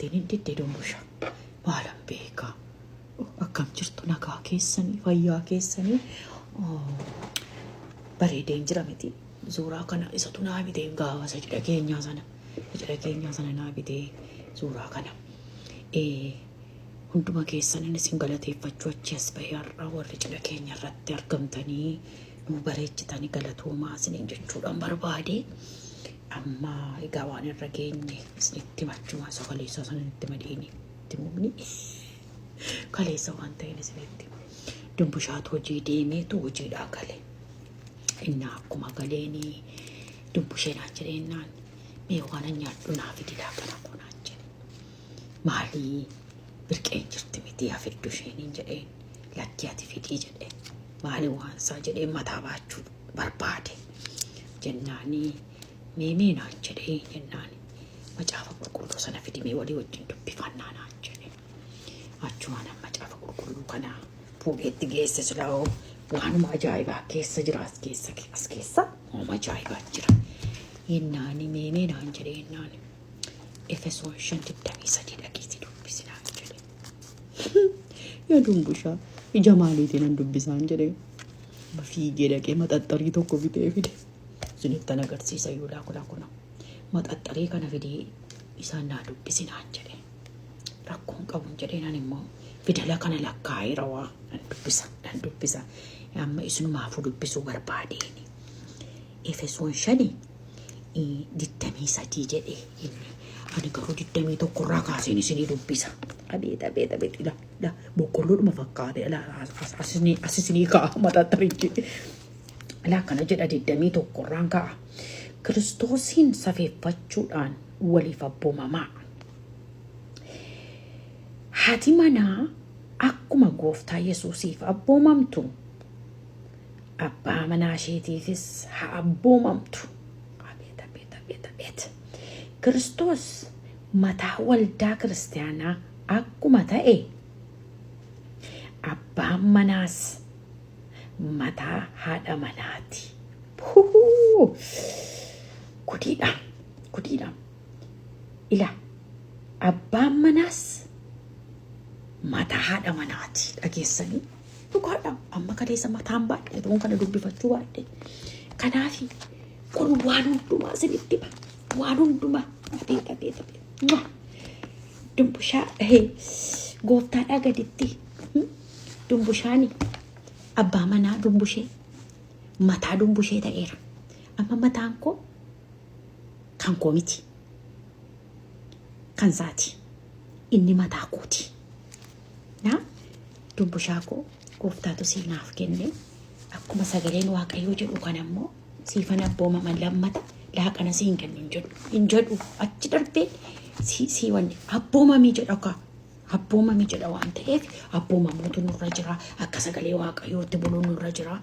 jetteen hin didde dumbusha. Maalan beekaa. Akkam jirtu nagaa keessanii fayyaa keessanii bareedeen jira miti. Suuraa kana isatu naa bitee gaafa cidha keenyaa sana naa bitee suuraa kana. Hunduma keessan isin galateeffachuu achi as bahee har'a warri cidha keenya irratti argamtanii nu bareechitanii galatoomaa isiniin jechuudhaan barbaade. Amma egaa waan irra geenye isinitti machuma isa kaleessa sanatti madiini itti mumni. Kaleessa waan ta'een isinitti dumbushaatu hojii deemeetu hojiidhaa gale. Inni akkuma galeenii dumbushee naan jedheennaan mee waan nyaadhu naa fididhaa kanaatu naan jedhe. Maalii birqeen jirti miti hafiddu isheeniin jedheen lakki ati fidii jedheen. Maali waan isaa jedheen mataa baachuu barbaade jennaanii mee naan jedhee jennaani macaafa qulqulluu sana fidimee walii wajjin dubbifannaa naan jedhe. Achumaan macaafa qulqulluu kana fuudheetti geesse silaa waanuma ajaa'ibaa keessa jira as keessa hooma ajaa'ibaa jira. Yennaani mee naan jedhee yennaani Efesoon 5:23 dhaqiisi dubbisinaan jedhe. Yaa dumbushaa ija maaliitiin an dubbisaan jedhe. Fiigee dhaqee maxaxxarii tokko bitee fide. Sinittan agarsiisa yuudhaa kuna. Maxaxxarii kana fidee isaan naa dubbisinaan jedhe. Rakkoon qabuun jedheenan immoo fidala kana lakkaa'ee rawaa nan dubbisa. Amma isinumaafuu dubbisuu barbaadeen. Efesoon 5:23 jedhe inni. Ani garuu 21 irraa kaaseen isinii dubbisa. Abeet ila boqqolloodhuma fakkaate asisinii ka'a maxaxxarichi. Ila akkana jedha 21 irraan ka'a. Kiristoosiin safeeffachuudhaan waliif abboomamaa. Haati manaa akkuma gooftaa Yesuusiif abboomamtu abbaa manaa isheetiifis haa abboomamtu. Abeet. Kiristoos mataa waldaa kiristaanaa akkuma ta'e abbaan manaas mataa haadha manaati. Gudiidha. Ila abbaan manaas mataa haadha manaati dhageessanii. Dhugaadha amma kaleessa mataan baadhee ta'uun kana dubbifachuu baadhee. Kanaafi kun waan hundumaa isinitti hima. Waan hundumaa abeet. Dumbushaa gooftaadhaa gaditti dumbushaani abbaa manaa dumbushee mataa dumbushee ta'eera. Amma mataan koo kan koo miti kan saati inni mataa kooti. Dumbushaa koo gooftaatu siinaaf kenne akkuma sagaleen waaqayyoo jedhu kan ammoo siifan abboomaman lammata laaqana siin kennu hin jedhu achi darbee si wanni abboomamii jedha waan ta'eef abboomamuutu nurra jira akka sagalee waaqayyootti buluun nurra jira.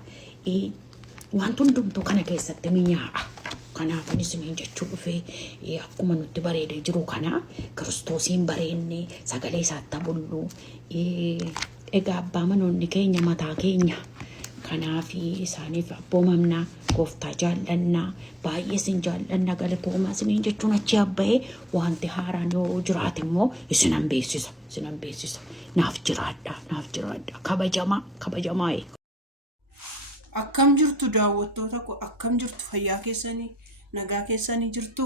Wanti hundumtuu kana keessatti minyaa'a. Kanaaf isiniin jechuu dhufee akkuma nutti bareedee jiru kana Kiristoosiin bareennee sagalee isaatti bullu. Egaa abbaa manoonni keenya mataa keenya. Kanaaf isaaniif abboomamnaa gooftaa jaallannaa baay'ee isin jaallanna galatoomaa isiniin jechuun achi abba'ee wanti haaraan yoo jiraate immoo isinan beeksisa. Naaf jiraadha kabajamaa. Akkam jirtu daawwattoota koo akkam jirtu fayyaa keessanii nagaa keessanii jirtu.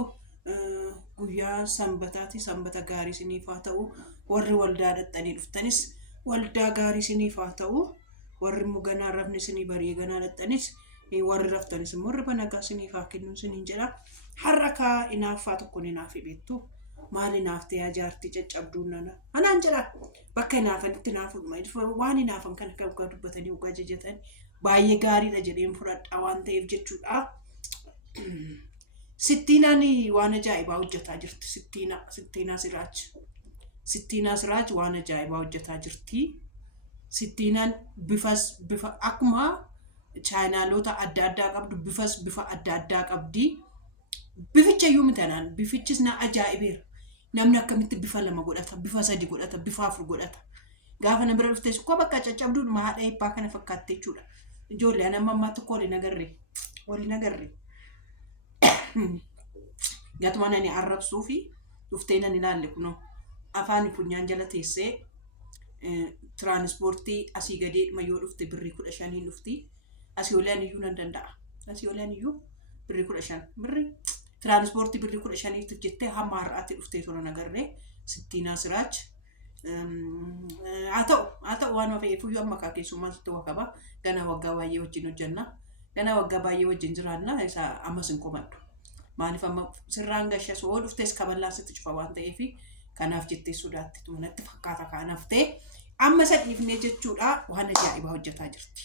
Guyyaa sanbataati sanbata gaarii isiniif haa ta'u. Warri waldaa dhaxxanii dhuftanis waldaa gaarii isiniif haa ta'u. Warri muganaa rafni isinii barii ganaa dhaxxanis warri raftanis immoo riba nagaa isiniif haa kennu isiniin jedha. Har'a inaaffaa tokko inaaf beektu. Maal inaaf ta'ee jaartii caccabduun nana anaan jedha. Bakka inaafanitti naafudha waan inaafan kana kan ugaa dubbatanii ugaa jajatan baay'ee gaariidha jedheen fudhadhaa waan ta'eef jechuudha. Sittiinaan waan ajaa'ibaa hojjetaa jirti. Sittiinaa Siraaj waan ajaa'ibaa hojjetaa jirti. Sittiinaan bifa akkuma chaanaalota adda addaa qabdu bifa adda addaa qabdi. Bificha iyyuu mitanaan bifichis na ajaa'ibeera. Namni akkamitti bifa 2 godhata, bifa 3 godhata, bifa 4 godhata. Gaafa na bira dhufte sukkoo bakka caccabduun haadha eebbaa kana fakkaatte jechuudha. Ijoollee amma ammaatti koo waliin agarre. Gatuma nani arrabsuu fi dhuftee nan ilaalle kunoo afaan funyaan jala teessee tiraanispoortii asii gadee mayyoo dhufte birrii 15 dhufti. Asii olaan iyyuu nan danda'a. Asii olaan iyyuu birrii 15 birrii tiraanispoortii birrii 15 jettee hamma har'aatti dhuftee tola nagarree sittiinaa siraach. Haa ta'u waan ofeef iyyuu amma keessummaan sitti wakaba gana waggaa baay'ee wajjin hojjenna. Gana waggaa baay'ee wajjin jiraanna isa ammas hin komadhu. Maaliif amma sirraan gashee soo dhuftees kaballaan sitti cufa waan ta'eef kanaaf jettee sodaatti tuunatti fakkaata kanaaf ta'e amma sadhiifnee jechuudha waan ajaa'ibaa hojjetaa jirti.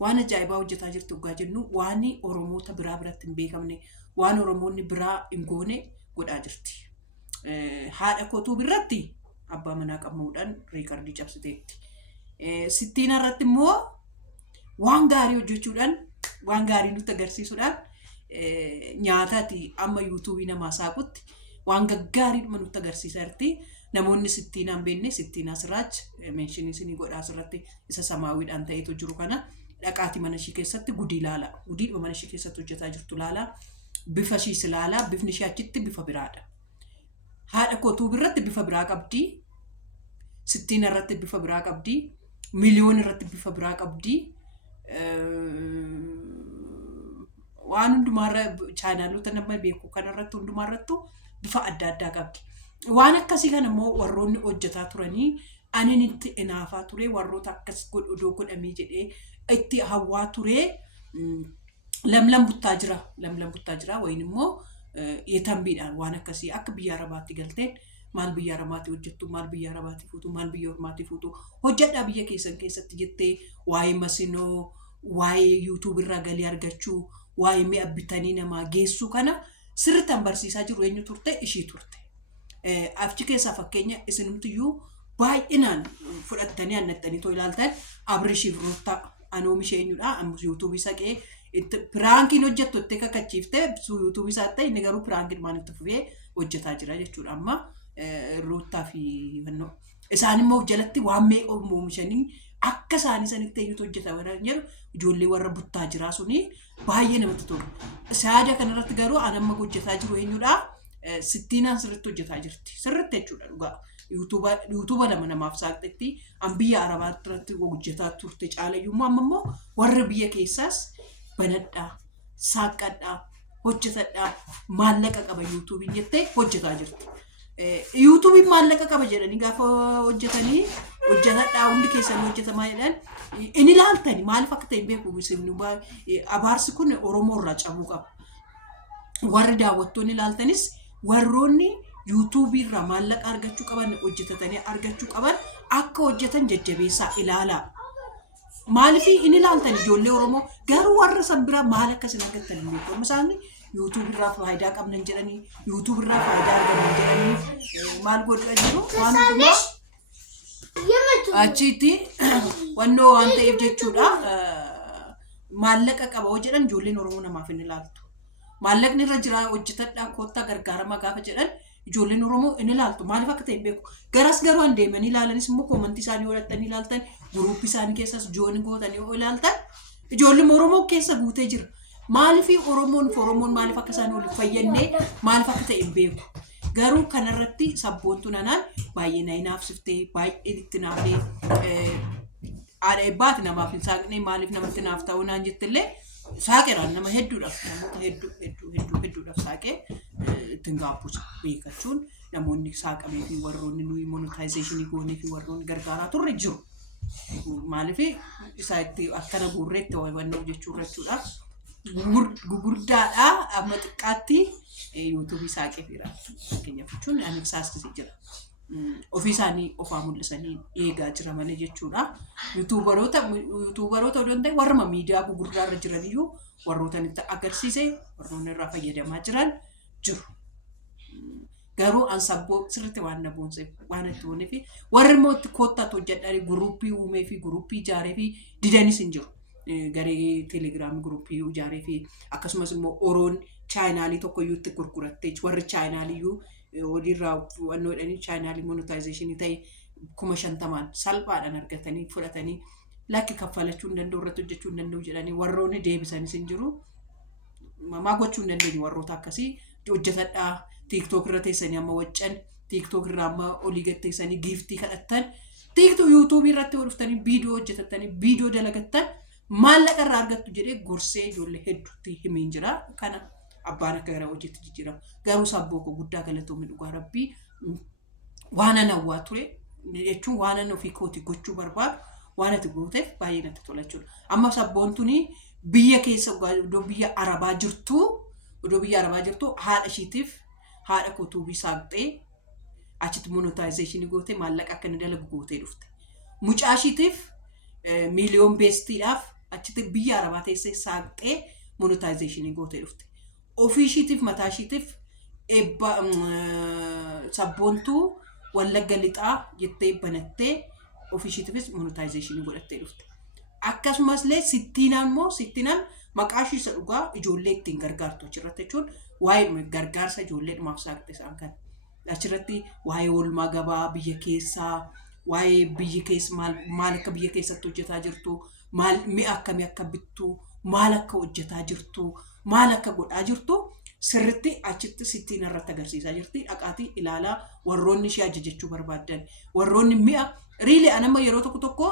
Waan ajaa'ibaa hojjetaa jirtu dhugaa jennu waan Oromoota biraa biratti hin beekamne waan Oromoonni biraa hin goone godhaa jirti. Haadha kootuu biratti abbaa manaa qabmuudhaan riikardii cabsiteetti. Sittiina irratti immoo waan gaarii hojjechuudhaan waan gaarii nutti agarsiisuudhaan nyaataati amma yuutuubii namaa saaqutti waan gaggaariidhuma nutti agarsiisaa jirti. Namoonni sittiinaan beenne sittiinaa siraach meeshinii isinii godhaa asirratti isa samaawiidhaan ta'etu jiru kana dhaqaati mana ishii keessatti gudii ilaala. Gudiidhuma mana ishii keessatti hojjetaa jirtu ilaala. Bifa ishiis ilaala. Bifni ishii achitti bifa biraadha. Haadha kootuu birratti bifa biraa qabdi. Sittiina irratti bifa biraa qabdi. Miliyoon irratti bifa biraa qabdi. Waan hundumaarra chaanaalota nama beeku kanarratti hundumaarrattu bifa adda addaa qabdi. Waan akkasii kana immoo warroonni hojjetaa turanii ani itti inaafaa ture warroota akkas godhoo godhamee jedhee itti hawwaa ture lamlam buttaa jira wayin immoo yetambiidhaan waan akkasii akka biyya Arabaatti galteen maal biyya Arabaatti hojjettu maal biyya Arabaatti fuutu maal biyya Ormaatti fuutu hojjedhaa biyya keessan keessatti jettee waa'ee masinoo waa'ee YouTube irraa galii argachuu waa'ee mi'a bitanii namaa geessuu kana sirriitti barsiisaa jiru eenyu turte ishii turte. Achi keessaa fakkeenya isinumtiyyuu baay'inaan fudhattanii annattanii too ilaaltan Abrishiif Ruuttaa anoomishee eenyudha yuutuubii saqee piraankiin hojjettu itti kakachiifte yuutuubii isaa ta'e inni garuu piraankiin waan itti fufee hojjetaa jira jechuudha amma Ruuttaa fi wannoo isaan immoo jalatti waan meeqa oomishanii akka isaanii sanitti eenyutu hojjeta warra jedhu ijoollee warra buttaa jiraa suni baay'ee namatti tolu. Saada kanarratti garuu an amma hojjetaa jiru eenyudha sittiinaan sirriitti hojjetaa jirti sirriitti jechuudha dhugaa. YouTuber lama namaaf saaqxetti an biyya Arabaatti irratti hojjetaa turte caalayyummaa amma immoo warra biyya keessaas banadhaa saaqadhaa hojjetadhaa maallaqa qaba YouTubein jettee hojjetaa jirti. YouTubein maallaqa qaba jedhanii gaafa hojjetanii hojjetadhaa hundi keessanii hojjetamaa jedhan inni ilaaltani maaliif akka ta'e beeku abaarsi kun Oromoo irraa cabuu qaba. Warri daawwattoonni ilaaltanis warroonni YouTube irraa maallaqa argachuu qaban hojjetatanii argachuu qaban akka hojjetan jajjabeessaa ilaalaa. Maaliif inni ilaaltan ijoollee Oromoo garuu warra san bira maal akkasin argatan hin beeku. Isaanii YouTube irraa faayidaa qabnan jedhanii YouTube irraa faayidaa argannan jedhanii maal godhaa jiru waan hundumaa achitti wannoo waan ta'eef jechuudha maallaqa qaba hojjetan ijoolleen Oromoo namaaf hin ilaaltu. Maallaqni irra jira hojjetadhaa koottaa gargaarama gaafa jedhan ijoolleen Oromoo inni ilaaltu maaliif akka ta'e beeku. Garas garuu an deemanii ilaalanis immoo koomantii isaanii godhatanii ilaaltan guruupii isaanii keessas jooni gootanii ilaaltan ijoolleen Oromoo keessa guutee jira. Maaliif Oromoon maaliif akka isaan waliif fayyannee maaliif akka ta'e beeku. Garuu kanarratti sabboontu nanaan baay'ee na hinaafsiftee baay'ee itti naafnee haadha eebbaati namaaf hin saaqnee maaliif namatti naaf ta'uu naan jettillee saaqeraan nama hedduudhaaf namoota hedduudhaaf saaqee ittiin gaabbusa beekachuun namoonni saaqamee fi warroonni nuyi monetization goonee fi warroonni gargaaraa turre jiru. Maaliif isaa itti akkana guurreetti wannoo jechuu irrachuudhaaf gugurdaadhaa amma xiqqaatti yuutuubii saaqee fira fakkeenyaaf jechuun ani saastisee jira. Ofii isaanii ofaa mul'isanii eegaa jira malee jechuudha. Yuutuubaroota odoo ta'e warra miidiyaa gugurdaa irra jiran iyyuu warroota itti agarsiise warroonni irraa fayyadamaa jiran jiru. Garuu an sabboo sirriitti waan na boonseef waan itti boonee fi warri immoo itti koottaatu hojjedhanii guruupii uumee fi guruupii ijaaree fi didanis hin jiru. Garee teelegiraamii guruupii ijaaree fi akkasumas immoo Oroon chaayinaalii tokko iyyuu itti gurgurattee warri chaayinaalii iyyuu walirraa wannoodhanii chaayinaalii monetization ta'e 50,000 salphaadhaan argatanii fudhatanii lakki kaffalachuu hin danda'u irratti hojjechuu hin danda'u jedhanii warroonni deebisanis hin jiru. Mamaa gochuu hin dandeenyu warroota akkasii hojjetadhaa TikTok irra teessanii amma waccan TikTok irraa amma olii gatteessanii giiftii kadhattan TikTok YouTube irratti dhuftanii viidiyoo hojjetatanii viidiyoo dalagattan maallaqa irraa argattu jedhee gorsee ijoollee hedduutti himeen jira. Kana abbaan akka gara hojiitti jijjiirama. Garuu sabboo koo guddaa galatoomii dhugaa rabbii waan an hawwaa ture jechuun waan an ofii kooti gochuu barbaadu waan ati gooteef baay'ee natti tola jechuudha. Amma sabboon tuni biyya keessa iddoo biyya Arabaa jirtu haadha ishiitiif haadha kootuubii saaqxee achitti monetization gootee maallaqa akka inni dalagu gootee dhufte. Mucaa ishiitiif miiliyoon beestiidhaaf achitti biyya Arabaa teessee saaqxee monetization gootee dhufte. Ofii ishiitiif mataa ishiitiif sabboontuu Wallagga lixaa jettee banattee ofii ishiitiifis monetization godhattee dhufte. Akkasumas illee sittiinaan maqaa ishii isa dhugaa ijoollee ittiin gargaartu achirratti jechuun waa'ee gargaarsa ijoollee dhumaaf saaqte isaan kan achirratti waa'ee oolmaa gabaa biyya keessaa waa'ee biyyi keessa maal akka biyya keessatti hojjetaa jirtu maal mi'a akkamii akka bittu maal akka hojjetaa jirtu maal akka godhaa jirtu sirritti achitti sittiin irratti agarsiisaa jirti. Dhaqaatii ilaalaa warroonni ishee ajajachuu barbaadan warroonni mi'a riilee anama yeroo tokko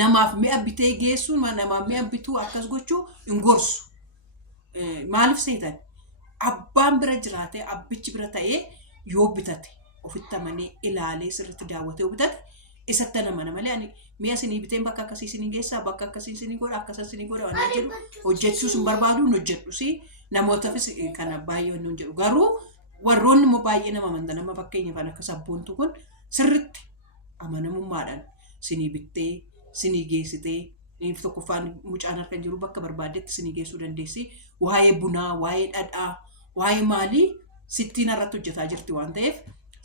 namaaf mi'a bitee geessuun namaaf mi'a bituu akkas gochuu hin gorsu. Maaliif seetan abbaan bira jiraatee abbichi bira ta'ee yoo bitate ofitti amanee ilaalee sirritti daawwatee yoo bitate isatti nama malee ani mi'a isinii biteen bakka akkasii isinii geessaa bakka akkasii isinii godha akkasii isinii godha waan jedhu hojjechuus hin barbaadu hin hojjedhu namootaafis kana baay'ee hin jedhu. Garuu warroonni immoo baay'ee nama amanta nama fakkeenyaaf akka sabboontu kun sirritti amanamummaadhaan isinii bittee isinii geessitee inni tokkoffaan mucaan harka jiru bakka barbaadetti isinii geessuu dandeessi. Waa'ee bunaa, waa'ee dhadhaa, waa'ee maalii sittiin irratti hojjetaa jirti waan ta'eef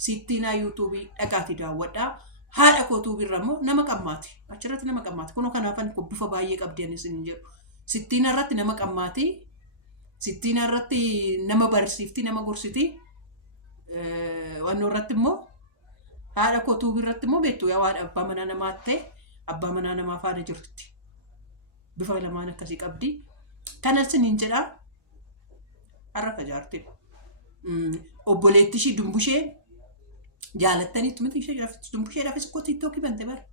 sittiinaa yuutuubii dhaqaatii daawwadhaa. Haadha kootuubii irra immoo nama qammaati. Achirratti nama qammaati. Kunoo kanaafan bifa baay'ee qabdi anis hin jedhu. Sittiina irratti nama qammaati. Sittiina irratti nama barsiifti, nama gorsiti. Wannoo irratti immoo haadha kootuubii irratti immoo beektu yaa waan abbaa manaa namaa ta'e abbaa manaa namaa faana jirti. Bifa lamaan akkasii qabdi. Kanas hin jedhaa. Har'a fajaarti. Obboleetti ishii dumbushee jaalattaniitu miti ishee dumbushee dhaafis koo TikTok bante bara.